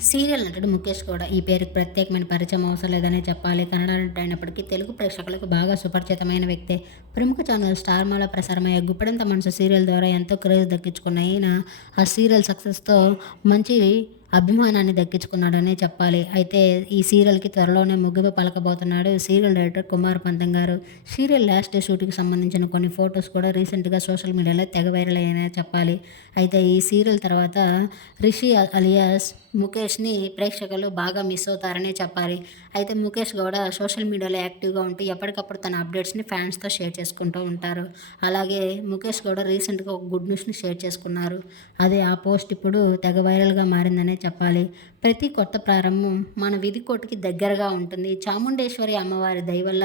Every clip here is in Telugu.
సీరియల్ నటుడు ముఖేష్ గౌడ ఈ పేరుకి ప్రత్యేకమైన పరిచయం అవసరం లేదనే చెప్పాలి. కన్నడ నటుడు అయినప్పటికీ తెలుగు ప్రేక్షకులకు బాగా సుపరిచితమైన వ్యక్తే. ప్రముఖ ఛానల్ స్టార్మాలో ప్రసారమయ్యే 'గుప్పెడంత మనసు' సీరియల్ ద్వారా ఎంతో క్రేజ్ దక్కించుకున్న ఈయన ఆ సీరియల్ సక్సెస్‌తో మంచి అభిమానాన్ని దక్కించుకున్నాడనే చెప్పాలి. అయితే ఈ సీరియల్‌కి త్వరలోనే ముగింపు పలకబోతున్నాడు సీరియల్ డైరెక్టర్ కుమార్ పంతం గారు. సీరియల్ లాస్ట్ డే షూట్‌కి సంబంధించిన కొన్ని ఫోటోస్ కూడా రీసెంట్‌గా సోషల్ మీడియాలో తెగ వైరల్ అయ్యాయనే చెప్పాలి. అయితే ఈ సీరియల్ తర్వాత రిషి అలియాస్ ముఖేష్‌ని ప్రేక్షకులు బాగా మిస్ అవుతారనే చెప్పాలి. అయితే ముఖేష్ గౌడ సోషల్ మీడియాలో యాక్టివ్‌గా ఉంటూ ఎప్పటికప్పుడు తన అప్డేట్స్‌ని ఫ్యాన్స్‌తో షేర్ చేసుకుంటూ ఉంటారు. అలాగే ముఖేష్ గౌడ రీసెంట్‌గా ఒక గుడ్ న్యూస్‌ని షేర్ చేసుకున్నారు. అదే ఆ పోస్ట్ ఇప్పుడు తెగ వైరల్‌గా మారిందనే చెప్పాలి. ప్రతి కొత్త ప్రారంభం మన విధికోటికి దగ్గరగా ఉంటుంది. చాముండేశ్వరి అమ్మవారి దయ వల్ల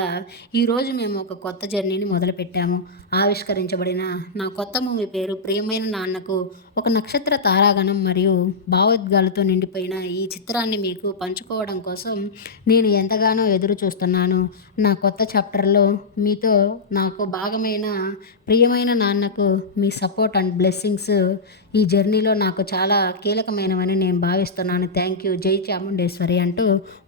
ఈరోజు మేము ఒక కొత్త జర్నీని మొదలుపెట్టాము. ఆవిష్కరించబడిన నా కొత్త మూవీ పేరు 'ప్రియమైన నాన్నకు'. ఒక నక్షత్ర తారాగణం మరియు భావోద్వేగాలతో నిండిపోయిన ఈ చిత్రాన్ని మీకు పంచుకోవడం కోసం నేను ఎంతగానో ఎదురు చూస్తున్నాను. నా కొత్త చాప్టర్‌లో మీతో నాకు భాగమైన 'ప్రియమైన నాన్నకు' మీ సపోర్ట్ అండ్ బ్లెస్సింగ్స్ ఈ జర్నీలో నాకు చాలా కీలకమైనవని నేను భావిస్తున్నాను. Thank you. జై చాముండేశ్వరి అంటూ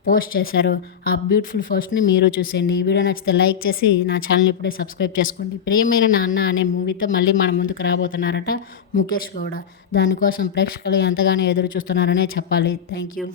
పోస్ట్ చేశారు. ఆ బ్యూటిఫుల్ పోస్ట్‌ని మీరు చూసేయండి. ఈ వీడియో నచ్చితే లైక్ చేసి నా ఛానల్‌ని ఇప్పుడే సబ్స్క్రైబ్ చేసుకోండి. 'ప్రియమైన నాన్న' అనే మూవీతో మళ్ళీ మన ముందుకు రాబోతున్నారట ముఖేష్ గౌడ. దానికోసం ప్రేక్షకులు ఎంతగానో ఎదురు చూస్తున్నారనే చెప్పాలి. Thank you.